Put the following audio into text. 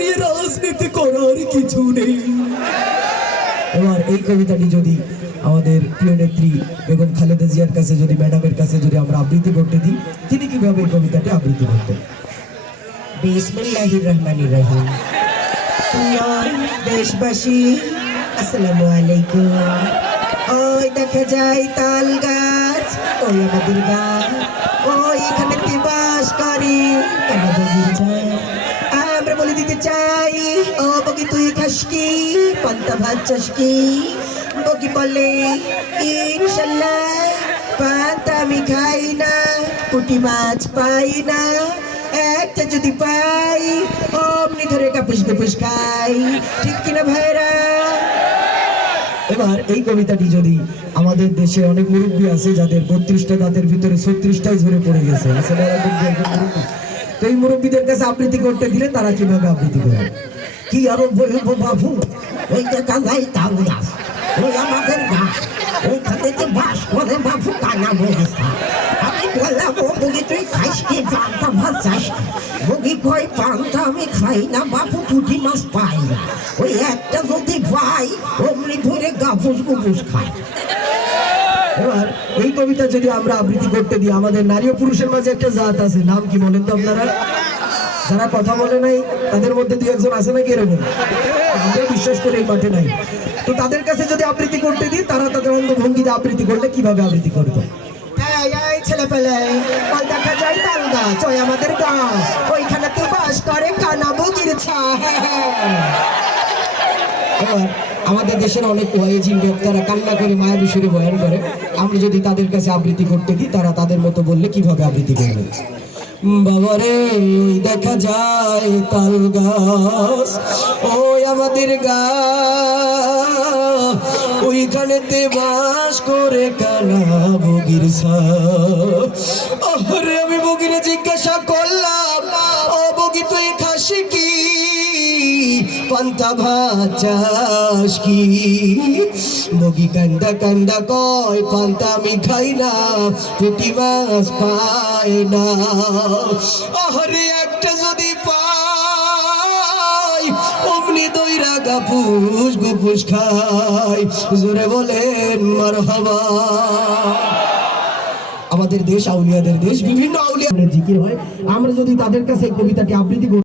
নিয়ে রাজনীতি করার কিছু নেই। এবার এই কবিতাটি যদি আমাদের প্রিয় নেত্রী বেগম খালেদা জিয়ার কাছে যদি, ম্যাডামের কাছে যদি আমরা আবৃত্তি করতে দিই, তিনি কীভাবে এই কবিতাটি আবৃত্তি করতেন? দেশবাসী, আসসালামু আলাইকুম। ওই দেখা যায় তাল গাছ, ওই আমাদের গাছ। চাই। ও বগি তুই খাস কি? পান্তা ভাত চাস বগি বলে, ইনশাল্লাহ পান্তা আমি খাই না, পুটি মাছ পাই না। একটা যদি পাই, অমনি ধরে কাপুস কাপুস খাই। ঠিক কিনা ভাইরা? এবার এই কবিতাটি যদি আমাদের দেশে অনেক মুরব্বী আছে, যাদের বত্রিশটা দাঁতের ভিতরে ছত্রিশটাই ঝরে পড়ে গেছে। আছে এই মুরব্বীদের কাছে আবৃত্তি করতে দিলে তারা কীভাবে আবৃত্তি করে? কি আরও বলব বাবু? ওই যায় তাল গাছ ওই আমাদের গাছ ওইখানে যে বাস করে বাবু কানা বলিস আমি বললাম, ও বলি তুই খাইস কি? পান্তা ভাত চাস কি? বগি কই পান্তা আমি খাই না, বাবু পুঁটি মাছ পাই না। ওই একটা যদি পাই, অমনি ধরে গাফুস গুফুস খাই এবার এই কবিতা যদি আমরা আবৃত্তি করতে দিই, আমাদের নারী ও পুরুষের মাঝে একটা জাত আছে। নাম কি বলেন তো আপনারা? যারা কথা বলে নাই, তাদের মধ্যে দুই একজন আছে নাকি এরকম? আমরা বিশ্বাস করে এই মাঠে নাই। তো তাদের কাছে যদি আবৃত্তি করতে দিই, তারা তাদের অঙ্গভঙ্গিতে আবৃত্তি করলে কীভাবে আবৃত্তি করবে? ছেলে পেলে আমাদের গাঁ। ওইখানে বাস ছা এবার আমাদের দেশের অনেক ওয়াইজিন বক্তারা কান্না করে মায়া বিষয়ে বয়ান করে। আমরা যদি তাদের কাছে আবৃত্তি করতে দিই, তারা তাদের মতো বললে কীভাবে আবৃত্তি করবে? বাবারে ওই দেখা যায় তাল গাছ, ওই আমাদের গা। ওইখানেতে বাস করে কানা বগির আরে পান্তা ভাত চাস কি? বগি কান্দা কান্দা কয়, পান্তা আমি খাই না, পুটি মাছ পাই না। আরে একটা যদি পাই, অমনি দইরা গাপুস গুপুস খাই। জোরে বলেন মার আমাদের দেশ, আউলিয়াদের দেশ, বিভিন্ন আউলিয়া জিকির হয়। আমরা যদি তাদের কাছে কবিতাটি আবৃত্তি